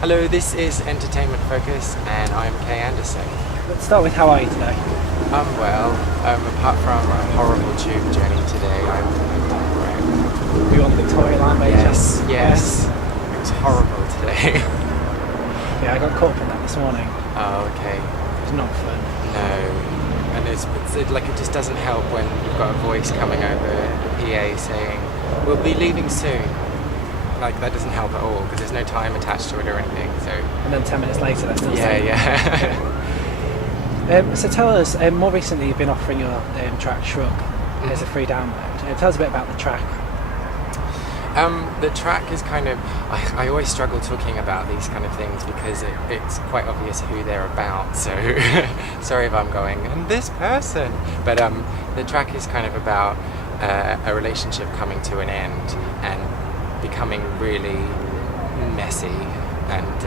Hello, this is Entertainment Focus and I'm Kay Anderson. Let's start with how are you today? I'm well, apart from a horrible tube journey today, I'm alright. Were you on the Victoria line by Yes, chance? yes. It was horrible today. Yeah, I got caught up in that this morning. Oh, okay. It was not fun. No. And it just doesn't help when you've got a voice coming over the PA saying, "We'll be leaving soon." Like, that doesn't help at all because there's no time attached to it or anything, so... And then 10 minutes later, that's still saying. Yeah. So tell us, more recently you've been offering your track Shrug as a free download. Tell us a bit about the track. The track is kind of... I always struggle talking about these kind of things because it's quite obvious who they're about, so sorry if I'm going, and this person! But the track is kind of about a relationship coming to an end and becoming really messy and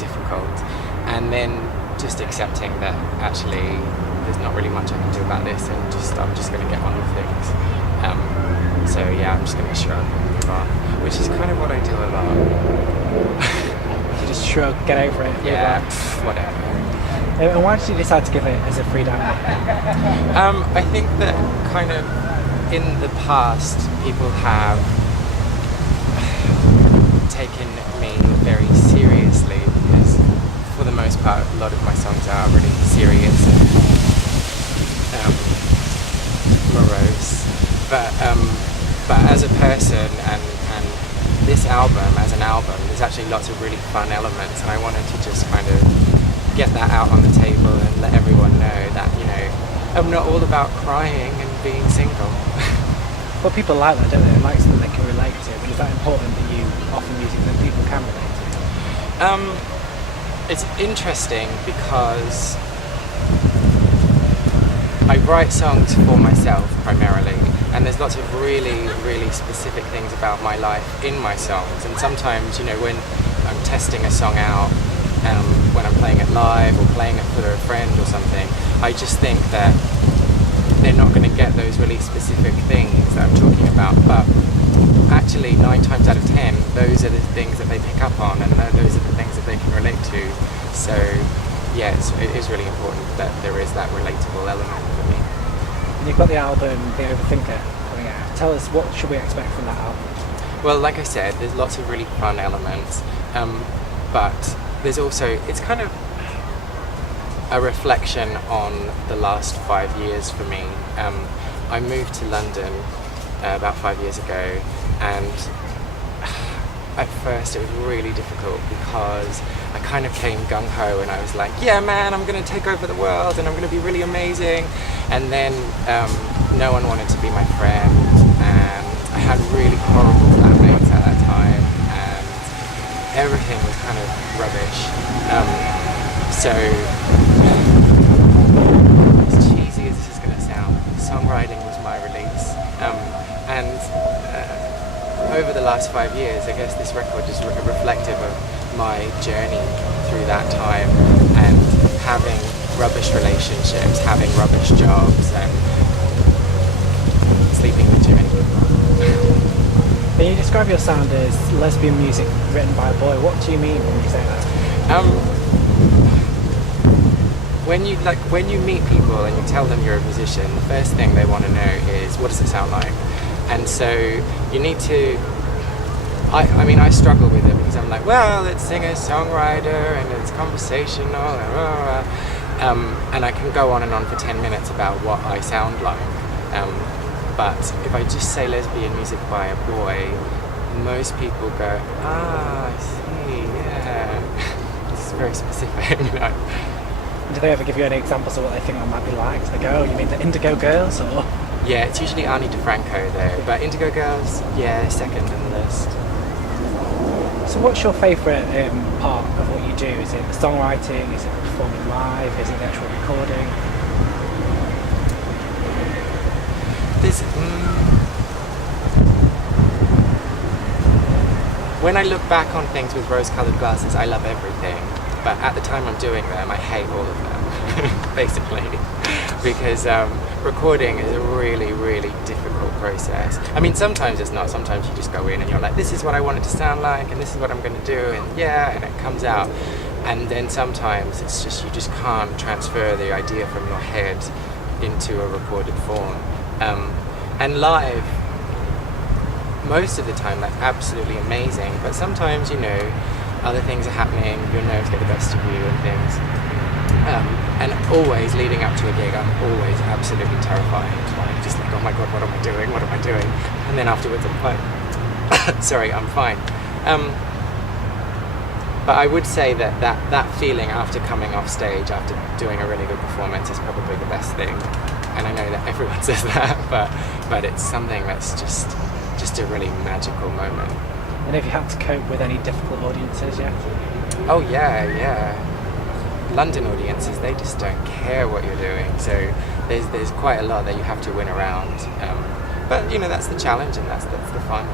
difficult, and then just accepting that actually there's not really much I can do about this, and I'm just going to get on with things. So yeah, I'm just going to shrug and move on, which is kind of what I do a lot. You just shrug, get over it. Yeah, whatever. And why did you decide to give it as a free download? I think that kind of in the past people have taken me very seriously because for the most part a lot of my songs are really serious and morose, but as a person and this album as an album, there's actually lots of really fun elements, and I wanted to just kind of get that out on the table and let everyone know that, you know, I'm not all about crying and being single. Well, people like that, don't they? They like something they can relate to. But is that important that you offer music that people can relate to? It's interesting because I write songs for myself primarily, and there's lots of really, really specific things about my life in my songs. And sometimes, you know, when I'm testing a song out, when I'm playing it live or playing it for a friend or something, I just think that they're not going to get those really specific things that I'm talking about, but actually 9 times out of 10 those are the things that they pick up on, and those are the things that they can relate to. So yes, it is really important that there is that relatable element for me. And you've got the album The Overthinker coming out. Tell us, what should we expect from that album? Well, like I said, there's lots of really fun elements, but there's also, it's kind of a reflection on the last 5 years for me. I moved to London about 5 years ago, and at first it was really difficult because I kind of came gung-ho and I was like, yeah man, I'm going to take over the world and I'm going to be really amazing, and then no one wanted to be my friend, and I had really horrible flatmates at that time, and everything was kind of rubbish. So as cheesy as this is going to sound, songwriting was my release, and over the last 5 years, I guess this record is reflective of my journey through that time, and having rubbish relationships, having rubbish jobs, and sleeping with too many people. Can you describe your sound as lesbian music written by a boy? What do you mean when you say that? When you meet people and you tell them you're a musician, the first thing they want to know is, what does it sound like? And so you need to, I struggle with it because I'm like, well, it's singer-songwriter and it's conversational and I can go on and on for 10 minutes about what I sound like. But if I just say lesbian music by a boy, most people go, I see, yeah. It's very specific, you know. Do they ever give you any examples of what they think that might be like? Do they go, oh, you mean the Indigo Girls, or...? Yeah, it's usually Ani DeFranco though, but Indigo Girls, yeah, second on the list. So what's your favourite part of what you do? Is it the songwriting, is it performing live, is it the actual recording? When I look back on things with rose-coloured glasses, I love everything, but at the time I'm doing them, I hate all of them, basically, because recording is a really, really difficult process. I mean, sometimes it's not. Sometimes you just go in and you're like, this is what I want it to sound like, and this is what I'm going to do, and it comes out. And then sometimes it's just, you just can't transfer the idea from your head into a recorded form. And live, most of the time, like, absolutely amazing, but sometimes, other things are happening, your nerves get the best of you and things. And always leading up to a gig, I'm always absolutely terrified. Like, just like, oh my God, what am I doing? What am I doing? And then afterwards I'm fine. Sorry, I'm fine. But I would say that feeling after coming off stage, after doing a really good performance, is probably the best thing. And I know that everyone says that, but it's something that's just a really magical moment. And have you had to cope with any difficult audiences yet? Oh yeah. London audiences, they just don't care what you're doing. So there's quite a lot that you have to win around. But that's the challenge, and that's the fun.